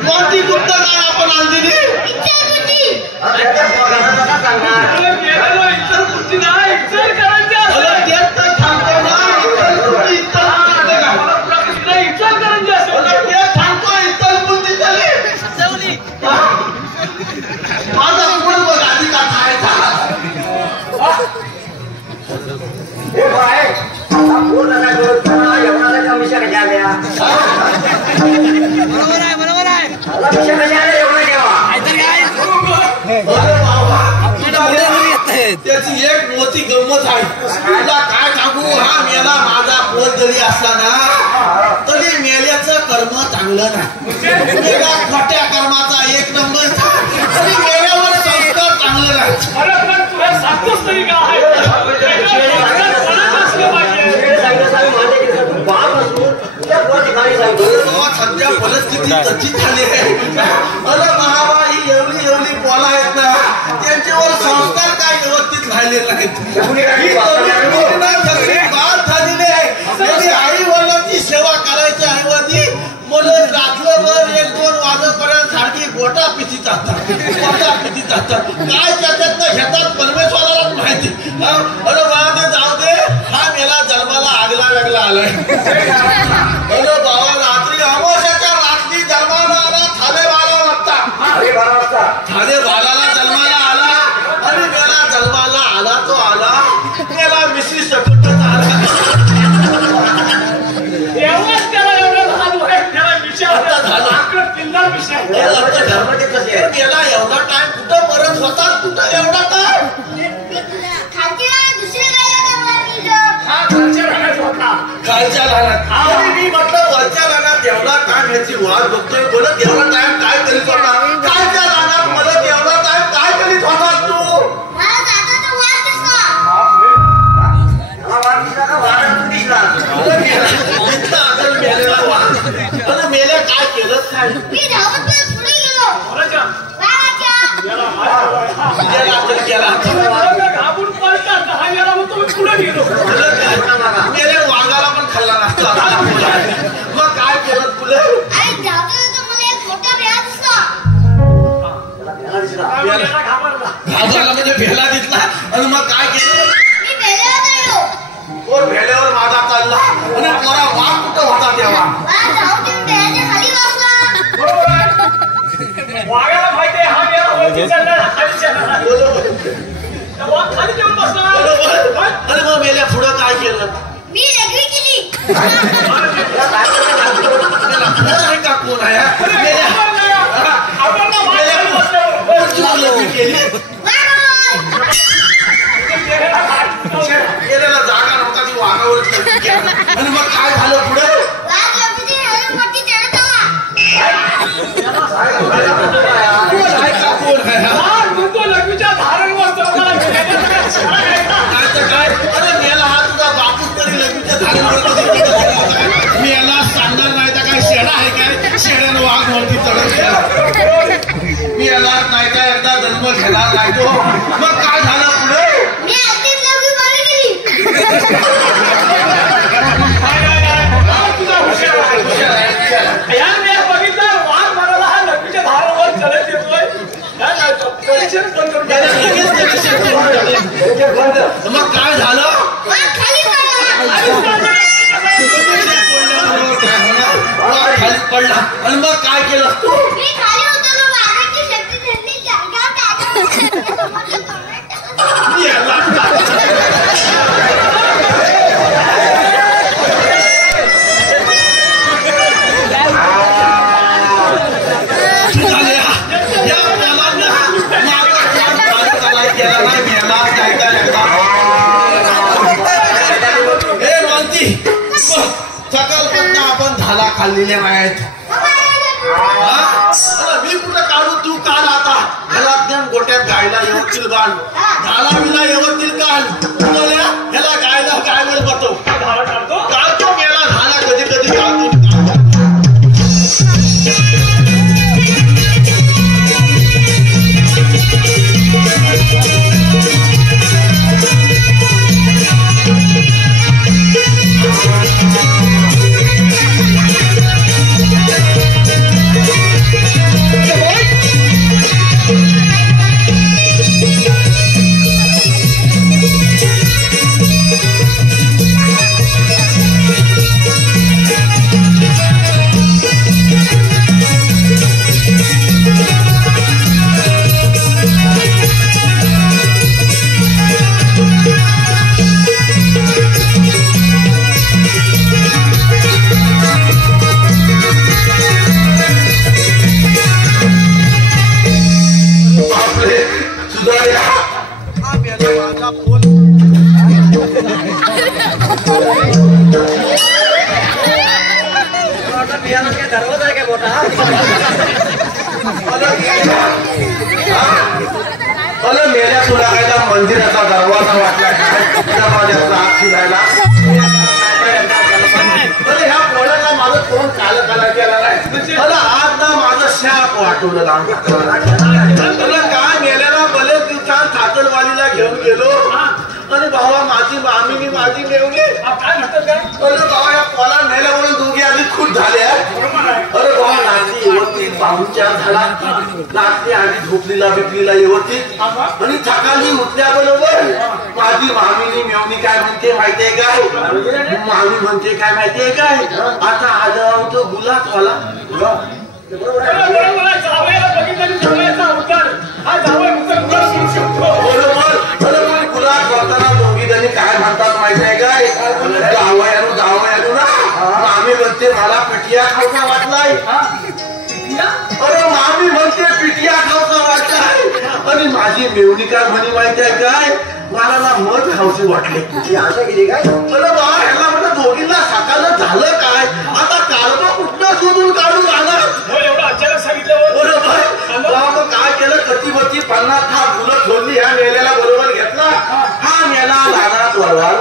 कोणती गुप्त काय आपण आणलेली त्याची एक मोठी गंमत आहे तुला काय सांगू हा मेला माझा पोट जरी असला ना तरी मेल्याचं कर्म चांगलं नाही मेला खोट्या कर्माचा एक नंबर तरी मेल्यावर संस्कार चांगलं नाही सध्या परिस्थिती तशी झाली आहे अरे महाबाई एवढी बोला आहेत ना त्यांच्यावर संस्कार काय व्यवस्थित राहिलेले नाहीत झालेले आहे आई वडिलांची सेवा करायच्या ऐवजी मला रात्रभर 1-2 वाजेपर्यंत सारखी गोटा पितीत असतात काय त्याच्यात घेतात परमेश्वरालाच माहिती अरे मला ते जाऊ दे हा मेला जन्माला आगला वेगळा आलाय अरे बाबा रात्री अमावस्याच्या रात्री जन्माला आला साडे 12 जन्माला आला आणि मेला जन्माला आला तो आला मेला मिश्री सकटच आला गेला एवढा टाइम कुठं परत होता कुठं एवढा टाइम खालच्या रानात मी म्हटलं वरच्या रानात एवढा टाइम याची वाट बघतोय बोलत एवढा टाइम काय करीत होता खालच्या रानात मला एवढा टाइम काय करीत होता तू मेल्या काय केलं काय वाघाला पण खाल्ला नसता मग काय केलं तुला म्हणजे भेला दिसला आणि मग काय केलं भेल्यावर माझा चालला आणि पोरा वाघ कुठं होता तेव्हा वाघाला माहिती हा खाली जेवून बसला अरे मग मेल्या पुढं काय केलं मी लग्न केली का कोण आहे गेलेला जागा नव्हता ती वाघावर आणि मग काय झालं पुढे लग्नीच्या धारणवर काय अरे मेला हा तुझा बापूस तरी लग्नीच्या धारणवर मी याला सांगणार नाही तर काय शेडा आहे काय शेड्यानं वाघ वरती चढत मी याला नाही काय एकदा जन्म घेणार नाही तो मग काय झालं पुढे बघितलं वाघ म्हणाला हा लग्नीच्या धारणवर चढत येतोय मग काय झालं खाली पडला आणि मग काय केलं तू सकाळपासून आपण धाला खाल्लेल्या आहेत मी कुठं काढू तू काढ आता ह्याला गोट्यात गायला येवतील घाल धाला विला येवतील घाल ह्याला गायला गायवर बसव काढतो गेला धाला कधी कधी काढतो पियानो काय दरवाजा आहे काय मोठा? अरे मेल्या तुला काय त्या मंदिराचा दरवाजा वाटला दरवाजाचा आत फिरायला. अरे ह्या पोळ्याला माझं कोण काल केला नाही. अरे आज ना माझं शाप वाटवलं लांब. अरे काय मेल्याला बरेच दिवसात खातरवाडीला घेऊन गेलो आणि भावा माझी मामीनी माझी मेवणी. काय म्हणतात काय? अरे बाबा या पोला नेल्या म्हणून दोघी आधी खुश झाल्या. अरे बाबा नाचली व्यवस्थित पाहुणचार झाला. नाचली आधी झोपलीला बिकलीला व्यवस्थित आणि सकाळी उठल्याबरोबर माझी मामीनी मेवणी काय म्हणते माहितीये काय? मामी म्हणते काय माहितीये काय? आता आलं होतं गुलाबवाला. बरोबर गुलाब करताना दोघी जणी काय म्हणतात माहितीये काय? जावयानु जावयानु ना मामी म्हणते मला पिटिया खाऊचा वाटलाय. अरे मामी म्हणते पिटिया खाऊचा वाटलाय आणि माझी मेवणी काय म्हणी माहितीये काय? मला ना मध खाऊची वाटले. आशा केली काय? अरे बाबा ह्याला म्हणलं दोघींना सकाळनं झालं काय? आता कालवा कुठनं शोधून काढून राहणार. एवढं अचानक सांगितलं. बरोबर काय केलं कतीबती 50 थाप फुलं ठेवली. ह्या मेल्याला बरोबर घेतला. हा मेला लानात वळवाल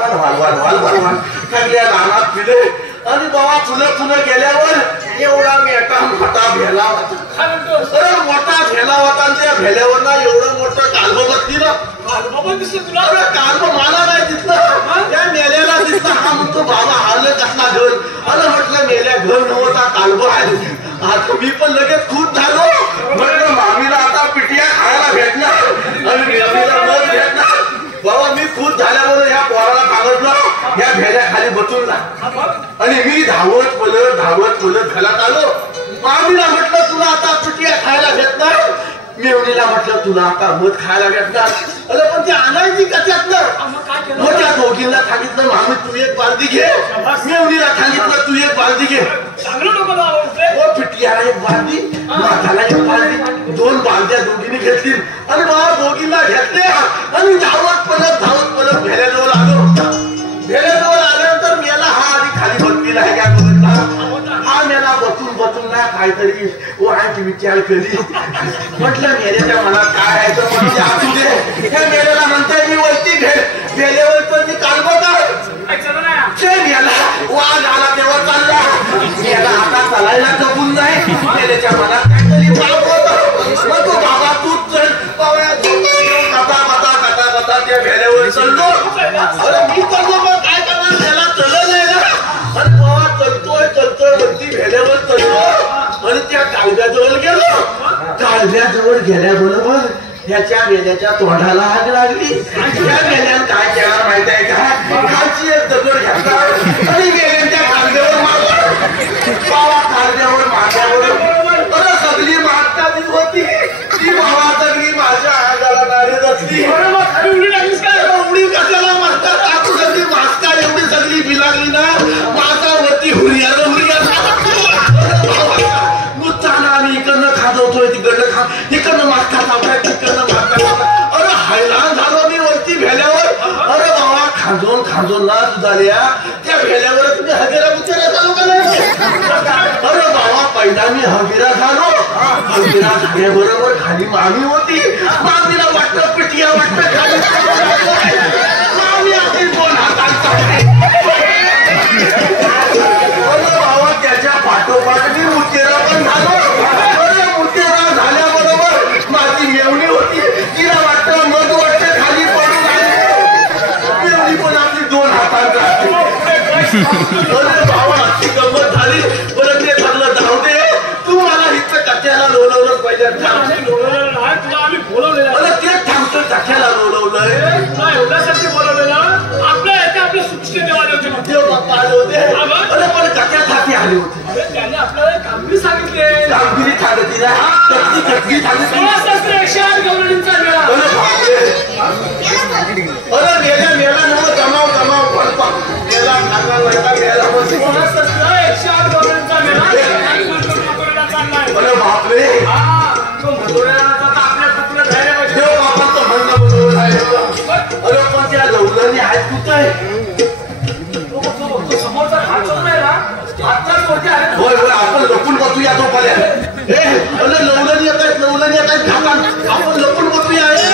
सगळ्या लानात पिले आणि बाबा फुलं गेल्यावर एवढा मेटा मोठा भेला होता. अरे मोठा भेला होता आणि त्या भेल्यावर ना एवढं मोठं कालबं बसली. तुला कालबं मला नाही दिसलं त्या मेल्याला दिसला. हा म्हणतो बाबा आलं कसला घर. अरे म्हटलं मेल्या घर नव्हता कालबं आहे. आता मी पण लगेच खूप झालो. म्हटलं मामीला आता पिटिया खायला भेटणार आणि मेवणीला मध भेटणार. बाबा मी खूप झाल्यावर ह्या पोराला सांगितलं ह्या भेल्या खाली बसून जा आणि मी धावत पलत घरात आलो. मामीला म्हटलं तुला आता पिटिया खायला भेटणार. मेवणीला म्हटलं तुला आता मध खायला भेटणार. अरे पण ती आणायची कशातलं. मग त्या दोघींना सांगितलं मामी तू एक बालदी घे. मेवणीला सांगितलं तू एक बालदी घे. पिटियाला एक बालदी माथाला एक बालदी 2 बालद्या दोघींनी घेतली आणि बाबा दोघींना घेतले आणि धावत पलत भेल्याजवळ आलो. भेल्याजवळ आल्यानंतर मेला हा आधी खाली बसलेला आहे काय बघितला. हा मेला बसून ना काहीतरी वाईट विचार करी. म्हटलं मेल्याच्या मनात काय आहे तर म्हणजे असू दे. त्या मेल्याला म्हणताय मी वरती भेल्यावर पण ती कालबत मेला वाघ आला तेव्हा चालला. मेला आता चालायला जपून नाही. मेल्याच्या मनात काहीतरी पाप होतं. मग तो बाबा तूच चल पावया कथा त्या भेल्यावर चलतो. अरे मी चाललो मग काय करणार त्याला चलत नाही ना. अरे बाबा चलतोय वरती भेल्यावर चलतो आणि त्या कालव्याजवळ गेलो. कालव्याजवळ गेल्याबरोबर त्याच्या मेल्याच्या तोंडाला आग लागली. त्या मेल्यानं काय केला माहित आहे का? खालची एक दगड घेतला आणि मेल्याच्या कांद्यावर मारला. बाबा कांद्यावर मारल्यावर अरे सगळी मागताच होती. ती बाबा सगळी माझ्या आगाला नाडत असली. उडी कशाला मारतात टाकू सगळी मास्का एवढी सगळी बिलागली ना मासावरती हुरिया नुसता आम्ही इकडनं खाजवतोय तिकडनं इकडनं मास्का चावताय तिकडनं मास्का चावताय. अरे हैराण झालो मी वरती भेल्यावर. अरे बाबा खाजवून ना दुधाल्या त्या भेल्यावर तुम्ही हगेरा बिचारा चालू का नाही. अरे बाबा पहिला मी हगेरा झालो. हगेरा झाल्याबरोबर खाली मामी होती. मामीला वाटतं पिटिया वाटतं खाली मामी आधी 2 हातात. बाबा त्याच्या पाठोपाठ मी मुतेरा पण झालो. अरे मुतेरा झाल्याबरोबर माझी मेवणी होती. तिला वाटतं मग वाटतं खाली पडून मेवणी पण आपली 2 हातात. अरे बाबा अशी गंमत झाली. परत ते ठरलं जाऊ दे तू मला इथं कथ्याला लोळवलंच पाहिजे. अरे तेच थांबतो कथ्याला लोळवलंय. एवढ्यासाठी बोलवलेलं आपल्या सुक्षे देवाले होते. देव बाप्पा आले होते. अरे पण कथ्यासाठी आले होते. त्याने आपल्याला कामगिरी सांगितले. कामगिरी सांगितली ना कथली सांगितली. 108 गवळणींचा मेळा. अरे मेला नव्हतं जमाव मेला खाना वैता मेला 108 गवळणींचा मेळा. अरे बापरे तो मधुरेला आपल्या कुठलं धैर्य पाहिजे. देव बाप्पाचं म्हणणं बरोबर आहे. अरे पण त्या जवळणी आहेत कुठं समोरचा हात नाही ना हातचाच वरती आहे. होय आपण तो पल्या लवलं येत आहेत घाटात आपण लपून बसली आहे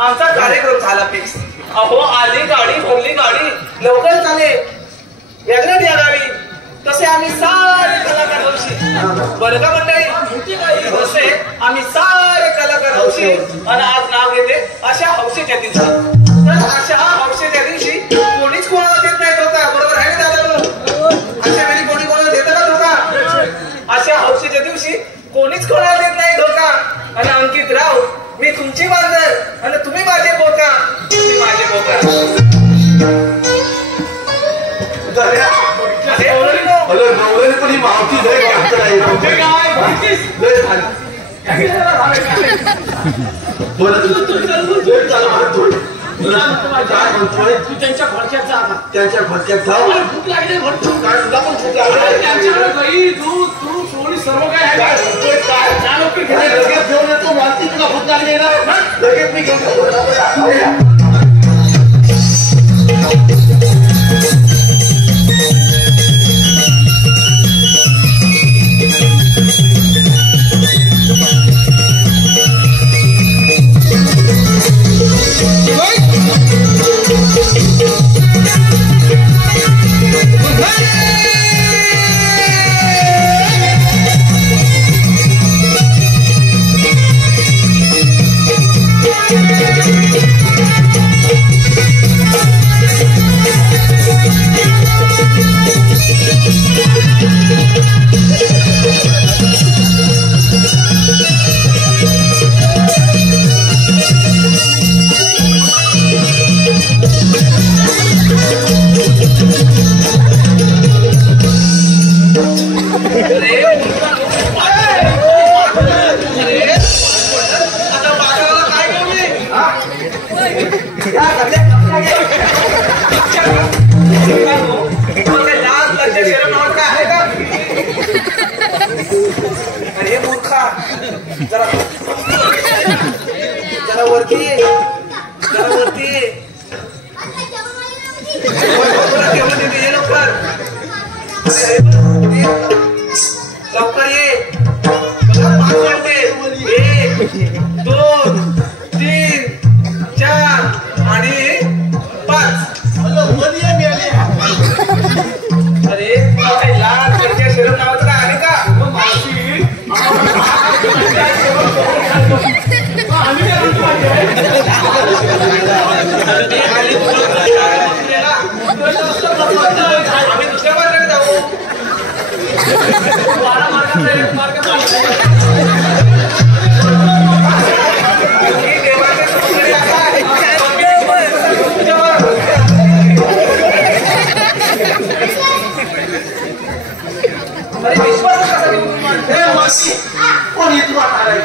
आमचा कार्यक्रम झाला फिक्स अहो आली गाडी भरली गाडी लवकर चाले वेगळ्यात या गावी तसे आम्ही सारे कलाकार हौशी बरं का मंडळी तसे आम्ही सारे कलाकार हौशी आणि आज नाव घेते अशा हौशीच्या दिवशी तर अशा हौशीच्या दिवशी कोणीच कोणाला देत नाही धोका बरोबर आहे ना दादा अशा वेळी कोणी कोणाला देतं का धोका अशा हौशीच्या दिवशी कोणीच कोणाला देत नाही धोका आणि अंकित राव मी तुमची बांधर आणि तुम्ही माझे बोका तुम्ही माझे बोका पण ही मावती तू त्यांच्या भडक्यात जा त्यांच्या भडक्यात जा भूक लागली भरपूर काय तुला पण खूप लागली त्यांच्याकडे दही दूध तूप सोडी सर्व काय आहे लगेच घेऊन येतो मानती तुला भूक लागली ना लगेच मी घेऊन जरा वरती ये. लवकर ये. 5 मिनिटे. 1 2 3 4 आणि 5. अरे काही लाल त्यांच्या शिरम नावाचं काय आहे का? आम्ही दुसऱ्या मार्गाने जाऊ. अरे विश्वास कसा कोण इतवा काय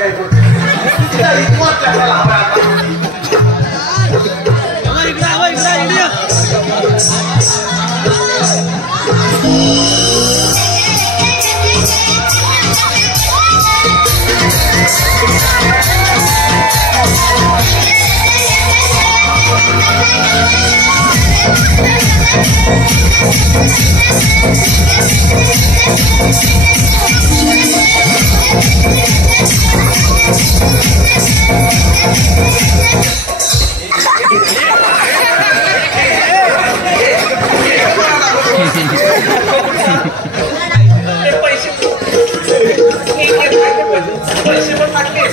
पैसे पण टाकले.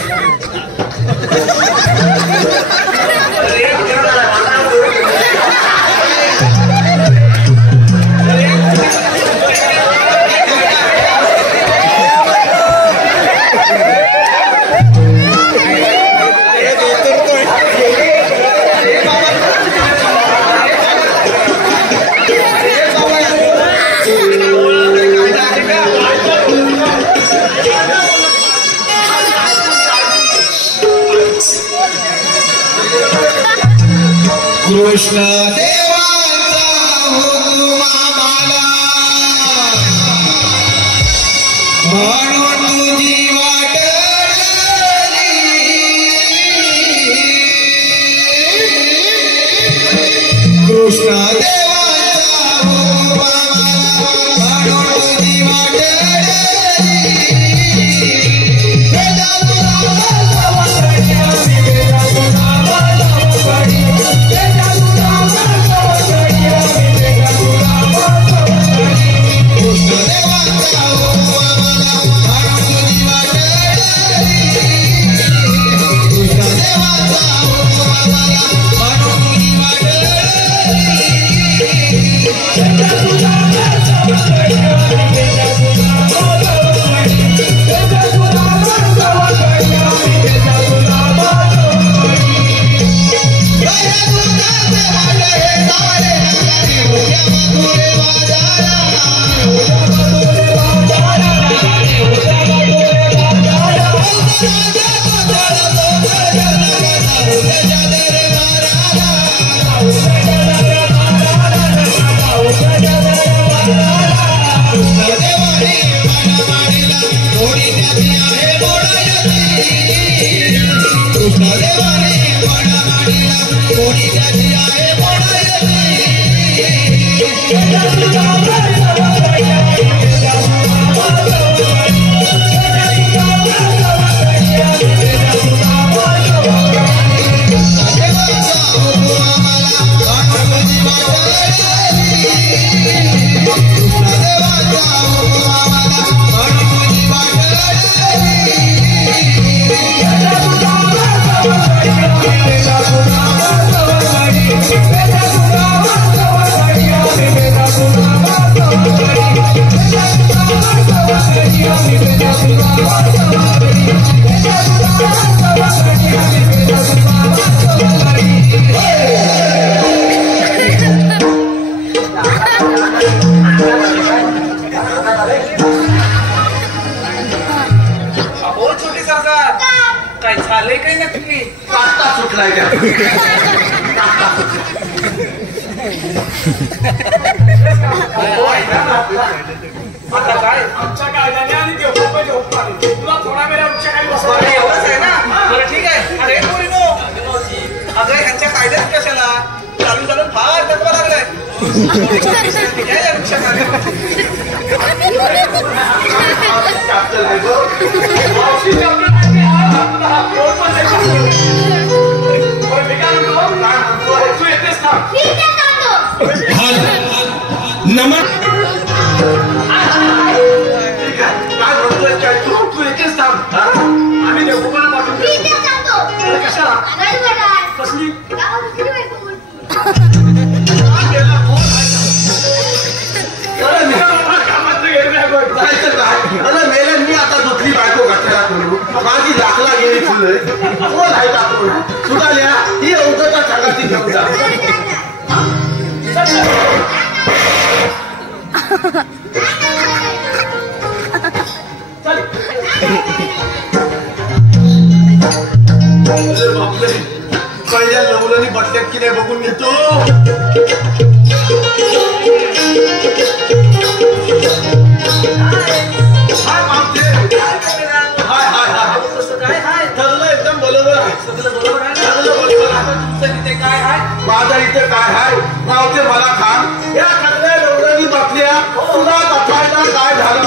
कृष्ण देवाचा म्हणून तुझी वाट कृष्ण देवाचा म्हणून तुझी वाट काय झालंय काय नक्की? काटा सुटलाय का? आता काय आमच्या कायद्याने आणि देवबापाने तुला थोडा वेळ आमच्या काही बरं, एवढंच आहे ना. बरं ठीक आहे. अरे पोरीनो, अगं ह्यांच्या कायद्यात कशाला चालून चालून फार तत्व लागलाय. काय या वृक्षाखाली? तू येतेस ना काय म्हणतोय काय तू येतेस थांब आम्ही देवबापाला पाठवतो कशाला कसली मेल्या मी आता दुसरी बायको कशाला करू माझी लाकला गेली फुले कोण आहे टाकून सुधाल्या ही अवघडच्या सांगाची घेऊन जा बापरे पहिल्या लवलानी बसल्यात की नाही बघून घेतो एकदम बरोबर आहे सगळं बरोबर आहे सगळं बरोबर आहे तुमचं तिथे काय आहे माझ्या इथे काय आहे गावचे मला सांग या सगळ्या लवलानी बसल्या तुला बसायला काय झालं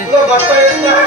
तुला बसता येत नाही